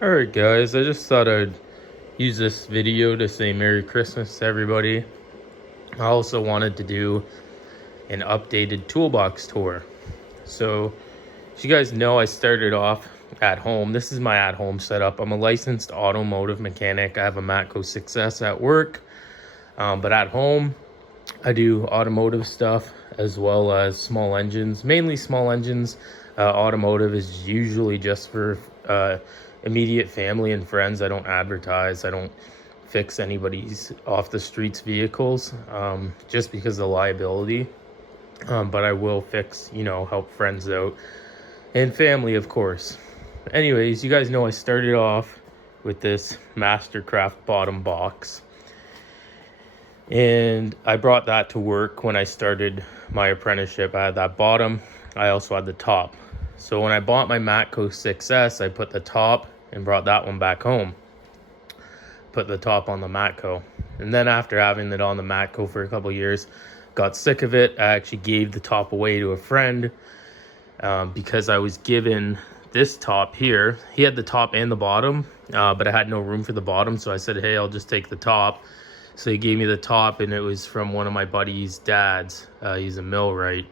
Alright guys, I just thought I'd use this video to say Merry Christmas to everybody. I also wanted to do an updated Toolbox tour. So, as you guys know, I started off at home. This is my at-home setup. I'm a licensed automotive mechanic. I have a Matco 6S at work. But at home, I do automotive stuff as well as small engines, mainly small engines. Automotive is usually just for immediate family and friends. I don't advertise. I don't fix anybody's off the streets vehicles just because of the liability. But I will fix, help friends out and family, of course. Anyways, you guys know I started off with this Mastercraft bottom box. And I brought that to work when I started my apprenticeship. I had that bottom. I also had the top. So when I bought my Matco 6S, I put the top and brought that one back home. Put the top on the Matco. And then after having it on the Matco for a couple years, got sick of it. I actually gave the top away to a friend because I was given this top here. He had the top and the bottom, but I had no room for the bottom. So I said, hey, I'll just take the top. So he gave me the top, and it was from one of my buddy's dads. He's a millwright.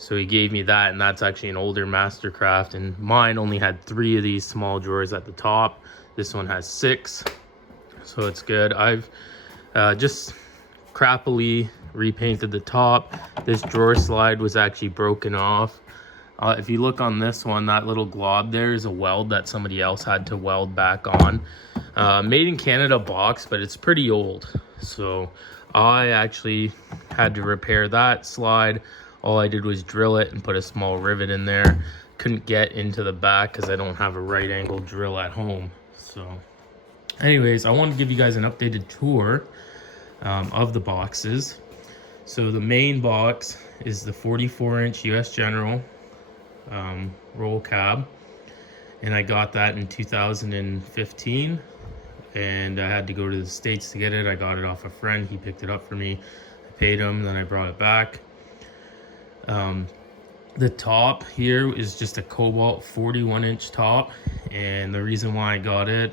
So he gave me that, and that's actually an older Mastercraft. And mine only had 3 of these small drawers at the top. This one has 6, so it's good. I've just crappily repainted the top. This drawer slide was actually broken off. If you look on this one, that little glob there is a weld that somebody else had to weld back on. Made in Canada box, but it's pretty old. So I actually had to repair that slide. All I did was drill it and put a small rivet in there. Couldn't get into the back because I don't have a right angle drill at home. So anyways, I wanted to give you guys an updated tour of the boxes. So the main box is the 44-inch US General roll cab, and I got that in 2015, and I had to go to the States to get it. I got it off a friend. He picked it up for me. I paid him, then I brought it back. The top here is just a Cobalt 41-inch top, and the reason why I got it,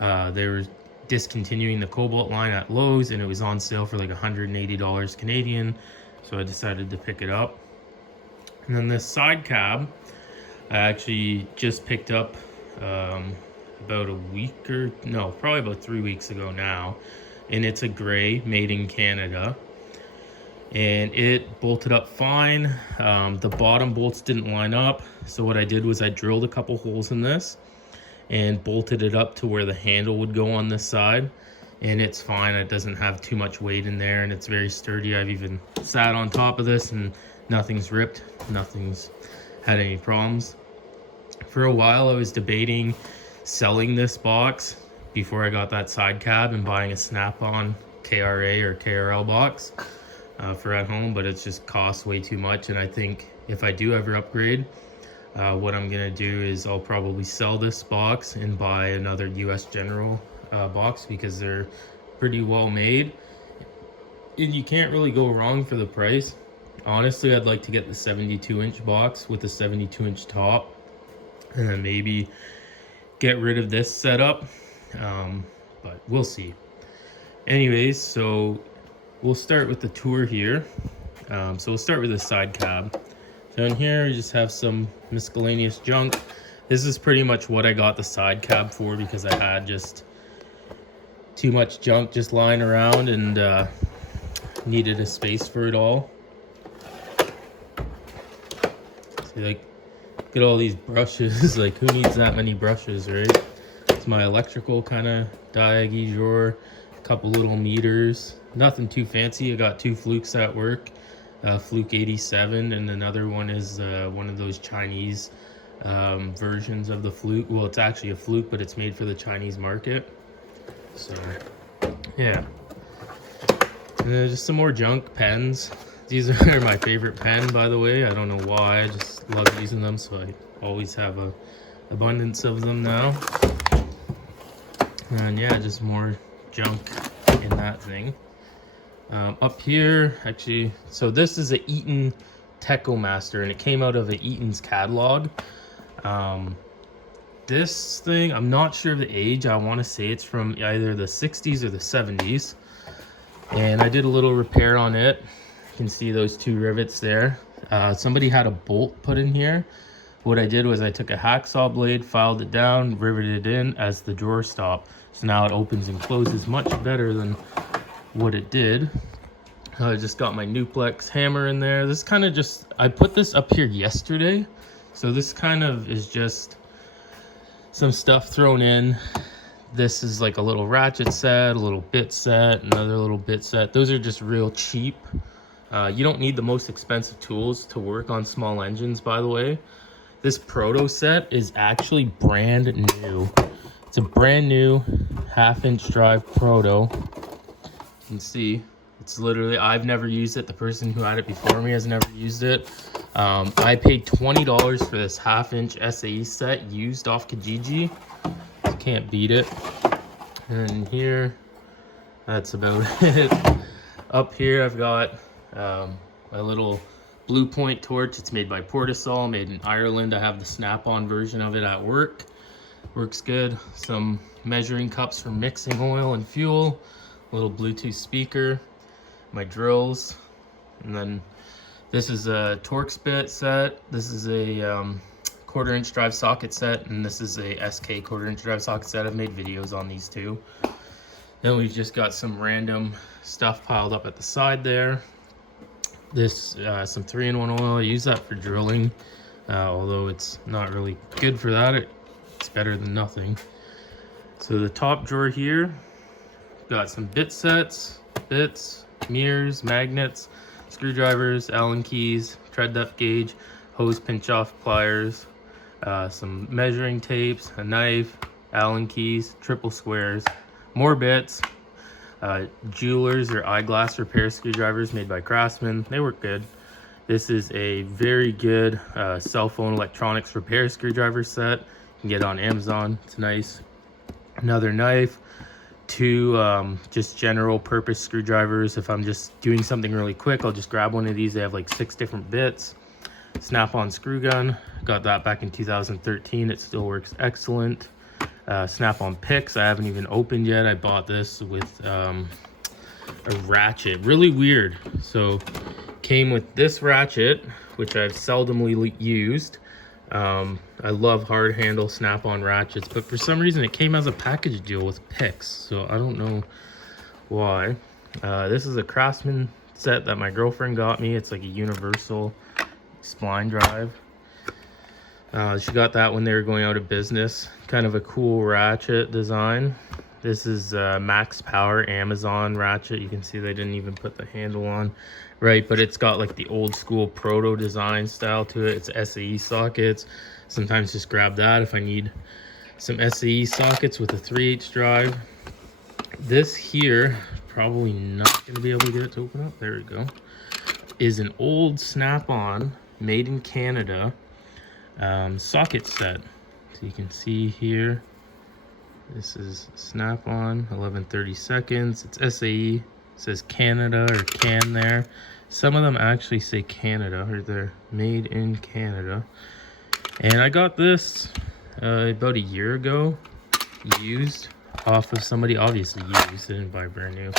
they were discontinuing the Cobalt line at Lowe's, and it was on sale for like $180 Canadian, so I decided to pick it up. And then this side cab, I actually just picked up about a week or no, probably about 3 weeks ago now, and it's a gray, made in Canada, and it bolted up fine. The bottom bolts didn't line up, so what I did was I drilled a couple holes in this and bolted it up to where the handle would go on this side, and it's fine. It doesn't have too much weight in there, and it's very sturdy. I've even sat on top of this and nothing's ripped, nothing's had any problems. For a while I was debating selling this box before I got that side cab and buying a snap-on KRA or KRL box for at home, but it's just costs way too much. And I think if I do ever upgrade, what I'm gonna do is I'll probably sell this box and buy another US General box, because they're pretty well made and you can't really go wrong for the price. Honestly, I'd like to get the 72-inch box with the 72-inch top, and then maybe get rid of this setup, but we'll see. Anyways, so we'll start with the tour here. So we'll start with the side cab. So in here we just have some miscellaneous junk. This is pretty much what I got the side cab for, because I had just too much junk just lying around and needed a space for it all. See, like, look at all these brushes. Like, who needs that many brushes, right? It's my electrical kind of diaggy drawer. A couple little meters. Nothing too fancy. I got 2 flukes at work. Fluke 87, and another one is one of those Chinese versions of the fluke. Well, it's actually a fluke, but it's made for the Chinese market. So, yeah. Just some more junk. Pens. These are my favorite pen, by the way. I don't know why. I just love using them, so I always have a abundance of them now. And yeah, just more junk in that thing. Up here, actually, so this is a Eaton Techo Master, and it came out of a Eaton's catalog. This thing, I'm not sure of the age. I want to say it's from either the 60s or the 70s. And I did a little repair on it. You can see those 2 rivets there. Somebody had a bolt put in here. What I did was I took a hacksaw blade, filed it down, riveted it in as the drawer stop. So now it opens and closes much better than what it did. I just got my Nuplex hammer in there. This kind of just, I put this up here yesterday. So this kind of is just some stuff thrown in. This is like a little ratchet set, a little bit set, another little bit set. Those are just real cheap. You don't need the most expensive tools to work on small engines, by the way. This proto set is actually brand new. It's a brand new 1/2-inch drive proto. You can see it's literally, I've never used it. The person who had it before me has never used it. I paid $20 for this 1/2-inch SAE set used off Kijiji. You can't beat it. And here, that's about it. Up here, I've got a little Blue Point torch. It's made by Portisol, made in Ireland. I have the snap-on version of it at work. Works good. Some measuring cups for mixing oil and fuel. A little Bluetooth speaker. My drills. And then this is a Torx bit set. This is a 1/4-inch drive socket set. And this is a SK 1/4-inch drive socket set. I've made videos on these too. Then we've just got some random stuff piled up at the side there. This some 3-in-1 oil. I use that for drilling, although it's not really good for that. It's better than nothing. So the top drawer here, got some bit sets, bits, mirrors, magnets, screwdrivers, Allen keys, tread depth gauge, hose pinch off pliers, some measuring tapes, a knife, Allen keys, triple squares, more bits. Jewelers or eyeglass repair screwdrivers made by Craftsman. They work good. This is a very good cell phone electronics repair screwdriver set. You can get it on Amazon. It's nice. Another knife. 2 just general purpose screwdrivers. If I'm just doing something really quick, I'll just grab one of these. They have like 6 different bits. Snap-on screw gun. Got that back in 2013. It still works excellent. Snap-on picks. I haven't even opened yet. I bought this with a ratchet. Really weird. So came with this ratchet, which I've seldomly used. I love hard handle snap-on ratchets, but for some reason it came as a package deal with picks. So I don't know why. This is a Craftsman set that my girlfriend got me. It's like a universal spline drive. She got that when they were going out of business. Kind of a cool ratchet design. This is Max Power Amazon ratchet. You can see they didn't even put the handle on right, but it's got like the old school proto design style to it. It's SAE sockets. Sometimes just grab that if I need some SAE sockets with a 3/8 drive. This here, probably not gonna be able to get it to open up. There we go. Is an old Snap-on, made in Canada, socket set. So you can see here, this is Snap-on 11/30 seconds. It's SAE. It says Canada or can there. Some of them actually say Canada, or they're made in Canada. And I got this about a year ago, used off of somebody, obviously used, didn't buy brand new,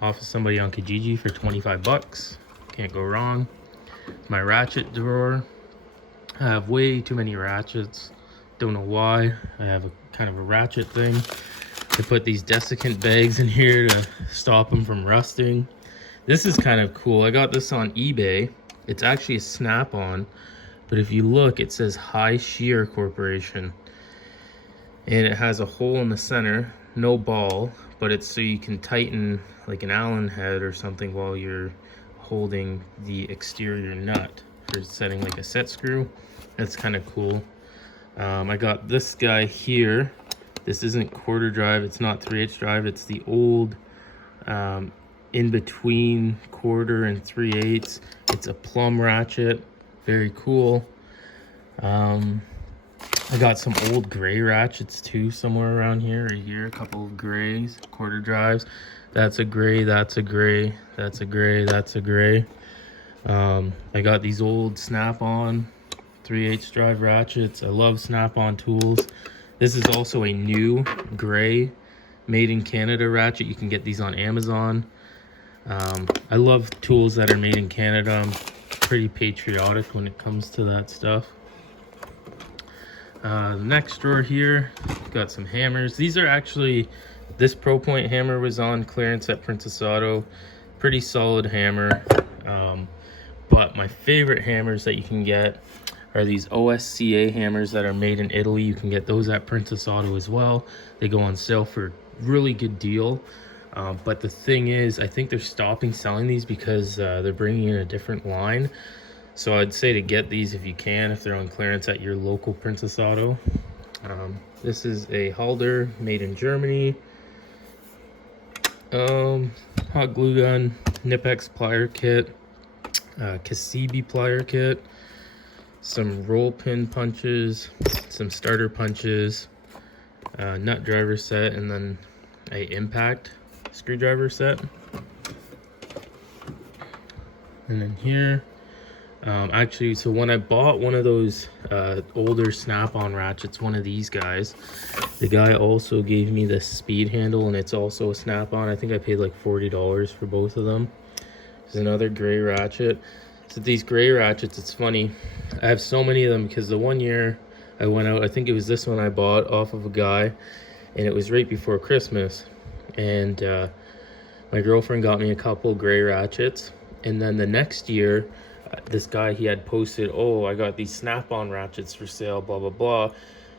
off of somebody on Kijiji for 25 bucks. Can't go wrong. My ratchet drawer. I have way too many ratchets. Don't know why. I have a kind of a ratchet thing. I put these desiccant bags in here to stop them from rusting. This is kind of cool. I got this on eBay. It's actually a Snap-on, but if you look, it says High Shear Corporation. And it has a hole in the center, no ball, but it's so you can tighten like an Allen head or something while you're holding the exterior nut for setting like a set screw. That's kind of cool. I got this guy here. This isn't 1/4 drive, it's not 3/8 drive, it's the old in between 1/4 and 3/8. It's a plumb ratchet, very cool. I got some old gray ratchets too somewhere around here, right here, a couple of grays, 1/4 drives. That's a gray, that's a gray, that's a gray, that's a gray. I got these old Snap-on 3/8 drive ratchets. I love Snap-on tools. This is also a new gray made in Canada ratchet. You can get these on Amazon. I love tools that are made in Canada. I'm pretty patriotic when it comes to that stuff. The next drawer here, got some hammers. These are actually, this Pro Point hammer was on clearance at Princess Auto. Pretty solid hammer. But my favorite hammers that you can get are these OSCA hammers that are made in Italy. You can get those at Princess Auto as well. They go on sale for a really good deal. But the thing is, I think they're stopping selling these because they're bringing in a different line. So I'd say to get these if you can, if they're on clearance at your local Princess Auto. This is a Halder made in Germany. Hot glue gun, Nipex plier kit, Kasibi plier kit, some roll pin punches, some starter punches, nut driver set, and then a impact screwdriver set. And then here, actually, so when I bought one of those older Snap-on ratchets, one of these guys, the guy also gave me this speed handle, and it's also a Snap-on. I think I paid like $40 for both of them. There's another gray ratchet. So these gray ratchets, it's funny, I have so many of them because the one year I went out, I think it was this one I bought off of a guy, and it was right before Christmas. And my girlfriend got me a couple gray ratchets, and then the next year, this guy, he had posted, oh, I got these Snap-on ratchets for sale, blah blah blah.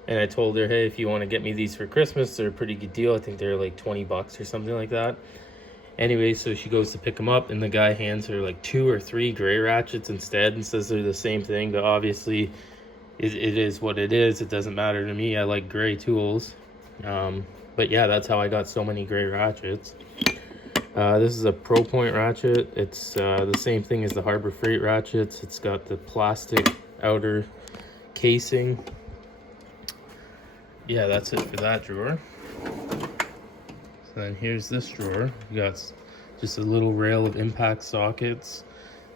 And I told her, hey, if you want to get me these for Christmas, they're a pretty good deal. I think they're like 20 bucks or something like that. Anyway, so she goes to pick them up, and the guy hands her like 2 or 3 gray ratchets instead and says they're the same thing. But obviously it is what it is. It doesn't matter to me. I like gray tools. But yeah, that's how I got so many gray ratchets. This is a Pro Point ratchet. It's the same thing as the Harbor Freight ratchets. It's got the plastic outer casing. Yeah, that's it for that drawer. So then here's this drawer. We got just a little rail of impact sockets,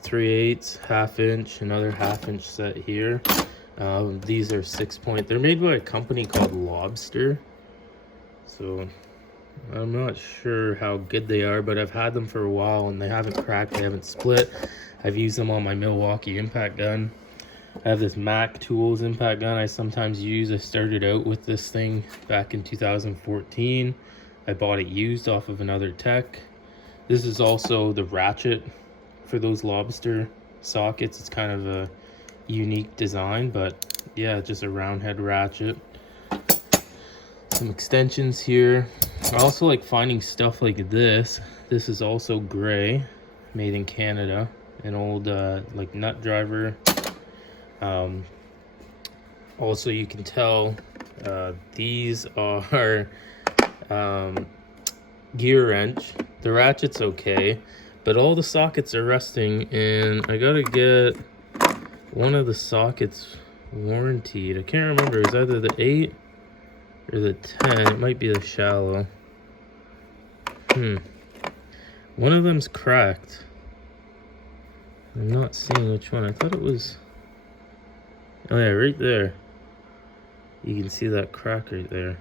3/8, 1/2 inch, another 1/2 inch set here. These are 6-point. They're made by a company called Lobster. So I'm not sure how good they are, but I've had them for a while and they haven't cracked, they haven't split. I've used them on my Milwaukee impact gun. I have this Mac Tools impact gun I sometimes use. I started out with this thing back in 2014. I bought it used off of another tech. This is also the ratchet for those Lobster sockets. It's kind of a unique design, but yeah, just a round head ratchet. Some extensions here. I also like finding stuff like this. This is also gray, made in Canada. An old like nut driver. Also, you can tell these are gear wrench. The ratchet's okay, but all the sockets are rusting, and I gotta get one of the sockets warranted. I can't remember. It's either the 8 or the 10. It might be the shallow. One of them's cracked. I'm not seeing which one. I thought it was... Oh yeah, right there. You can see that crack right there.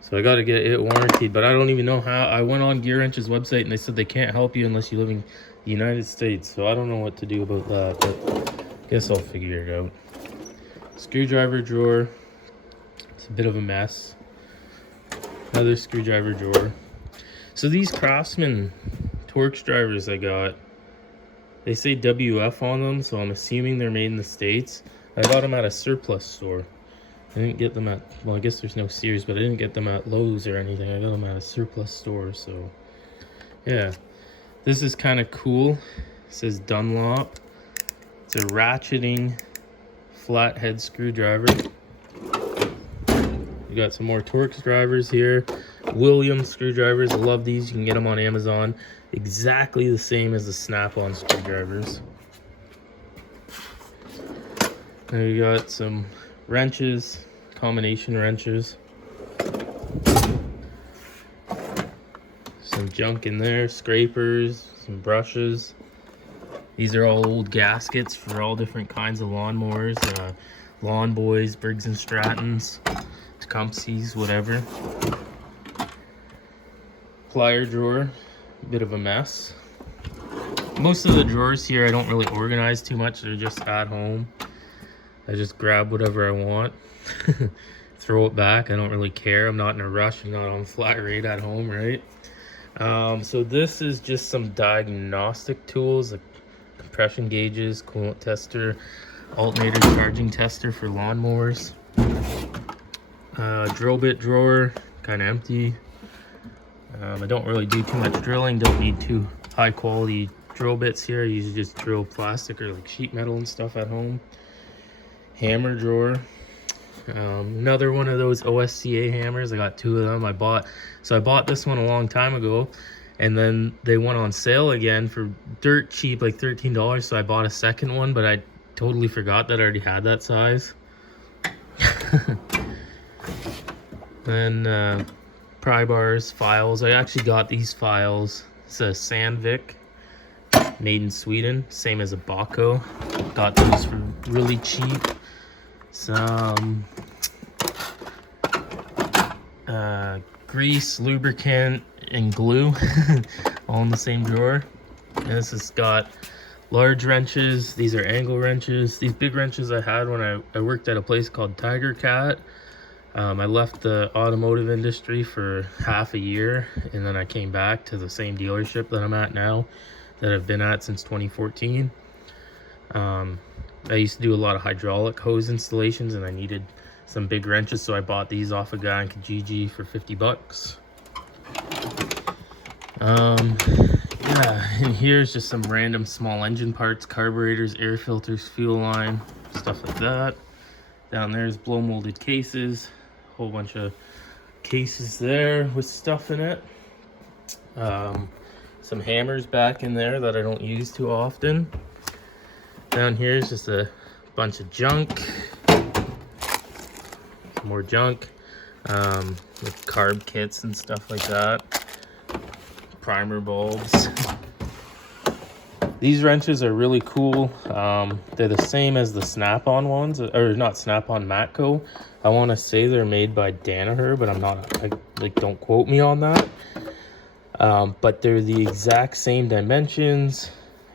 So I gotta get it warranted, but I don't even know how. I went on Gear Wrench's website and they said they can't help you unless you live in the United States. So I don't know what to do about that, but I guess I'll figure it out. Screwdriver drawer. It's a bit of a mess. Another screwdriver drawer. So these Craftsman Torx drivers I got, they say WF on them, so I'm assuming they're made in the States. I got them at a surplus store. I didn't get them at, well, I guess there's no Sears, but I didn't get them at Lowe's or anything. I got them at a surplus store, so yeah. This is kind of cool. It says Dunlop. It's a ratcheting flathead screwdriver. We got some more Torx drivers here. Williams screwdrivers. I love these. You can get them on Amazon. Exactly the same as the Snap-on screwdrivers. Then we got some wrenches, combination wrenches. Some junk in there, scrapers, some brushes. These are all old gaskets for all different kinds of lawnmowers, Lawn Boys, Briggs and Strattons, Tecumsehs, whatever. Plier drawer, a bit of a mess. Most of the drawers here I don't really organize too much. They're just at home. I just grab whatever I want, throw it back. I don't really care. I'm not in a rush. I'm not on flat rate at home, right? So this is just some diagnostic tools, like compression gauges, coolant tester, alternator charging tester for lawnmowers. Drill bit drawer, kind of empty. I don't really do too much drilling. Don't need too high quality drill bits here. I usually just drill plastic or like sheet metal and stuff at home. Hammer drawer. Another one of those OSCA hammers. I got 2 of them. I bought this one a long time ago, and then they went on sale again for dirt cheap, like $13. So I bought a second one, but I totally forgot that I already had that size. Then pry bars, files. I actually got these files. It's a Sandvik, made in Sweden, same as a Baco. Got those for really cheap. Some grease, lubricant, and glue all in the same drawer. And this has got large wrenches. These are angle wrenches. These big wrenches I had when I worked at a place called Tiger Cat. I left the automotive industry for half a year, and then I came back to the same dealership that I'm at now, that I've been at since 2014. I used to do a lot of hydraulic hose installations, and I needed some big wrenches, so I bought these off a guy in Kijiji for 50 bucks. Yeah, and here's just some random small engine parts, carburetors, air filters, fuel line, stuff like that. Down there's blow molded cases, a whole bunch of cases there with stuff in it. Some hammers back in there that I don't use too often. Down here is just a bunch of junk. Some more junk. With carb kits and stuff like that. Primer bulbs. These wrenches are really cool. They're the same as the Snap-on ones, or not Snap-on, Matco. I want to say they're made by Danaher, but I'm not, don't quote me on that. But they're the exact same dimensions.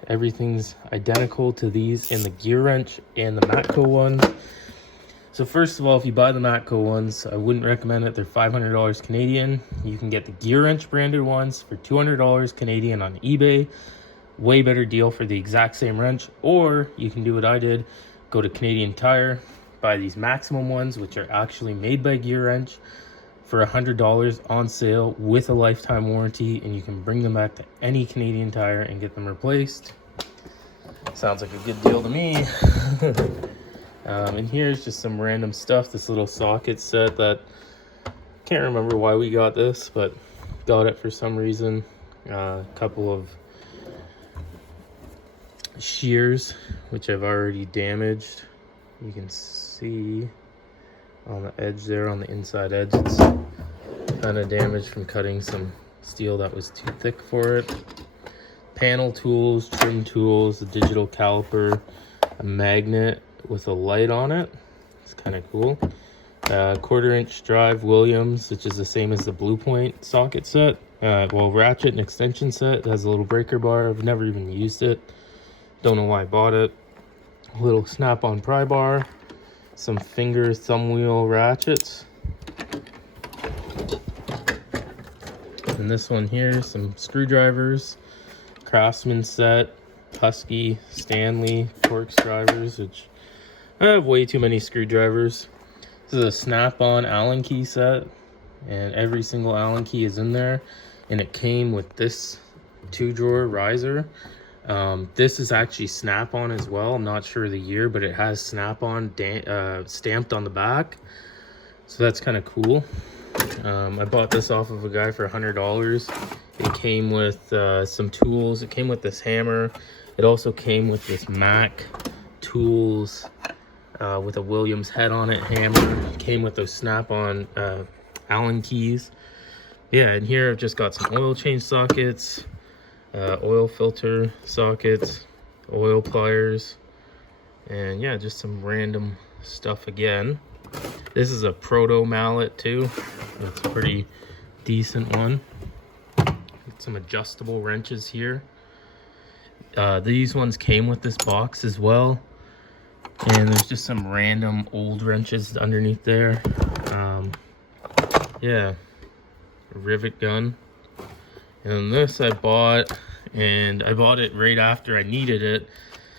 Everything's identical to these in the gear wrench and the Matco ones. So first of all, if you buy the Matco ones, I wouldn't recommend it. They're $500 Canadian. You can get the gear wrench branded ones for $200 Canadian on eBay. Way better deal for the exact same wrench. Or you can do what I did, go to Canadian Tire, buy these Maximum ones, which are actually made by Gear Wrench, for $100 on sale with a lifetime warranty, and you can bring them back to any Canadian Tire and get them replaced. Sounds like a good deal to me. And here's just some random stuff. This little socket set that, can't remember why we got this, but got it for some reason. A couple of shears, which I've already damaged. You can see on the edge there, on the inside edge, it's kind of damaged from cutting some steel that was too thick for it. Panel tools, trim tools, a digital caliper, a magnet with a light on it. It's kind of cool. 1/4 inch drive Williams, which is the same as the Blue Point socket set. Ratchet and extension set. It has a little breaker bar. I've never even used it. Don't know why I bought it. A little Snap-on pry bar. Some finger thumb wheel ratchets. And this one here, some screwdrivers. Craftsman set. Husky, Stanley, Torx drivers, which I have way too many screwdrivers. This is a Snap-on Allen key set, and every single Allen key is in there, and it came with this 2-drawer riser. This is actually Snap-on as well. I'm not sure the year, but it has Snap-on stamped on the back, so that's kind of cool. I bought this off of a guy for $100. It came with some tools. It came with this hammer. It also came with this Mac tools with a Williams head on it hammer. It came with those Snap-on Allen keys. Yeah, and here I've just got some oil change sockets, oil filter sockets, oil pliers, and yeah, just some random stuff again. This is a proto mallet too. It's a pretty decent one. Some adjustable wrenches here. These ones came with this box as well, and there's just some random old wrenches underneath there. Yeah, a rivet gun. And this I bought, and I bought it right after I needed it,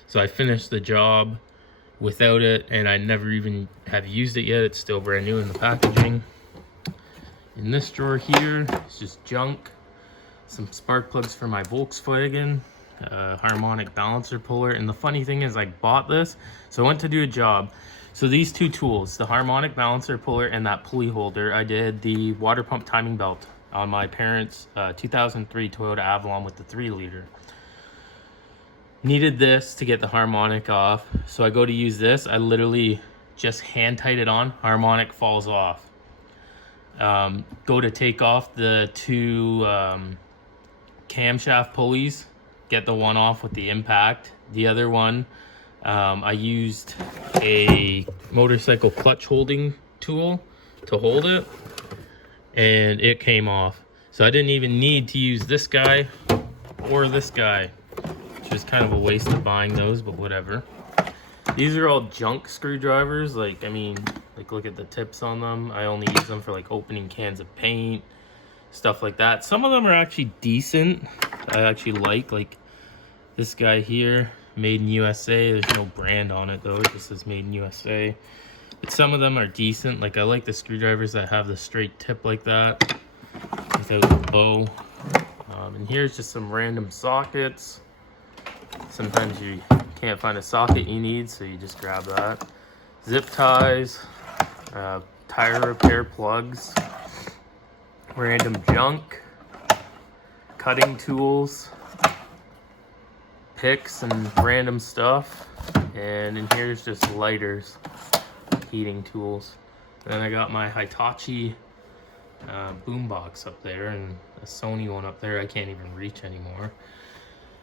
so I finished the job without it, and I never even have used it yet. It's still brand new in the packaging. In this drawer here, it's just junk. Some spark plugs for my Volkswagen, harmonic balancer puller. And the funny thing is, I bought this, so I went to do a job. So these two tools, the harmonic balancer puller and that pulley holder, I did the water pump timing belt on my parents' 2003 Toyota Avalon with the 3-liter. Needed this to get the harmonic off, so I go to use this. I literally just hand tight it on, harmonic falls off. Go to take off the two camshaft pulleys, get the one off with the impact. The other one, I used a motorcycle clutch holding tool to hold it, and it came off. So I didn't even need to use this guy or this guy, which is kind of a waste of buying those, but whatever. These are all junk screwdrivers. Like, I mean, like, look at the tips on them. I only use them for like opening cans of paint, stuff like that. Some of them are actually decent. I actually like this guy here, made in USA. There's no brand on it though, it just says made in USA. But some of them are decent. Like, I like the screwdrivers that have the straight tip like that, without the bow. And here's just some random sockets. Sometimes you can't find a socket you need, so you just grab that. Zip ties, tire repair plugs, random junk, cutting tools, picks and random stuff. And in here's just lighters, heating tools. And then I got my Hitachi boombox up there, and a Sony one up there I can't even reach anymore,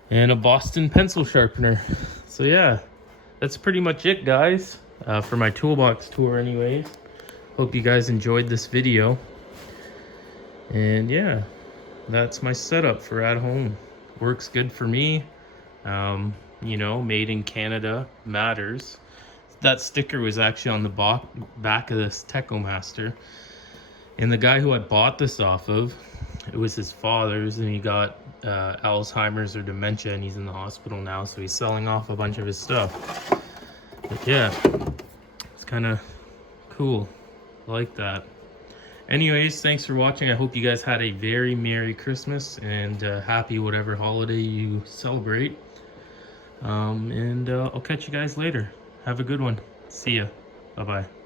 and a Boston pencil sharpener. So yeah, that's pretty much it, guys, for my toolbox tour anyways. Hope you guys enjoyed this video, and yeah, that's my setup for at home. Works good for me. You know, made in Canada matters. That sticker was actually on the back of this Techomaster, and the guy who I bought this off of, it was his father's, and he got Alzheimer's or dementia, and he's in the hospital now, so he's selling off a bunch of his stuff. But yeah, it's kind of cool. I like that. Anyways, thanks for watching. I hope you guys had a very Merry Christmas and happy whatever holiday you celebrate. And I'll catch you guys later. Have a good one. See ya. Bye-bye.